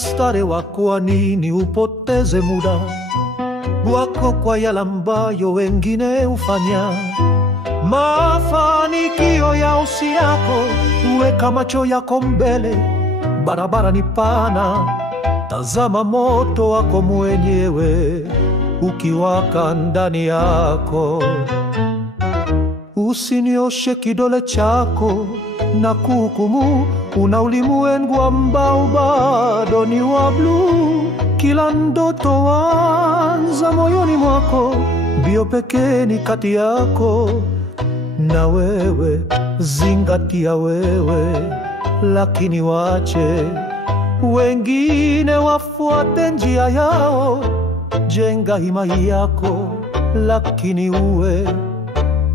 starehe wako, nini upoteze muda wako kwa yale ambayo wengine hufanya? Mafanikio ya usi yako, weka macho yako mbele, barabara ni pana, tazama moto wako mwenyewe ukiwaka ndani yako. Usinioshe kidole chako na kuhukumu, una ulimwengu ambao bado ni wa bluu. Kila ndoto waanza moyoni mwako, mbio pekee ni kati yako na wewe. Zingatia wewe, lakini wache wengine wafuate njia yao. Jenga imani yako, lakini uwe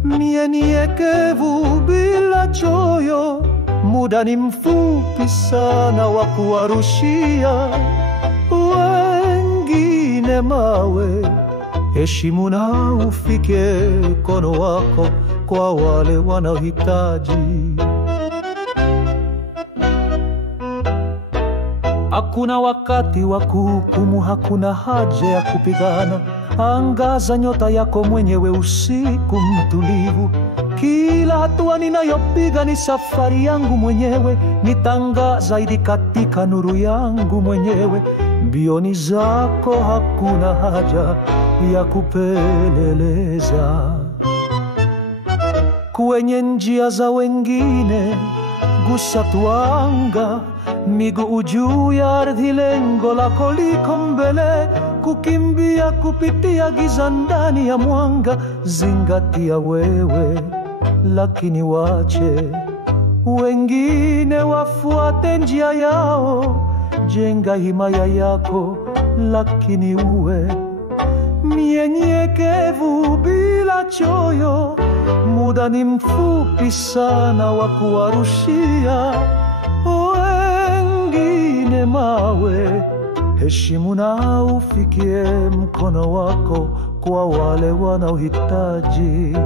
mnyenyekevu bila choyo. Muda ni mfupi sana wa kuwarushia wengine mawe. Heshimu na ufike mkono wako kwa wale wanaohitaji. Hakuna wakati wa kuhukumu, hakuna haja ya kupigana. Angaza nyota yako mwenyewe usiku mtulivu. Kila hatua ninayopiga ni safari yangu mwenyewe, nitanga zaidi katika nuru yangu mwenyewe. Mbioni zako hakuna haja ya kupeleleza. Kwenye njia za wengine gusa tuanga, miguu juu ya ardhi, lengo lako liko mbele. Kukimbia kupitia giza ndani ya mwanga. Zingatia wewe, lakini wache wengine wafuate njia yao. Jenga himaya yako, lakini uwe mnyenyekevu bila choyo. Muda ni mfupi sana wa kuwarushia wengine mawe. Heshimu na ufikie mkono wako kwa wale wanaohitaji.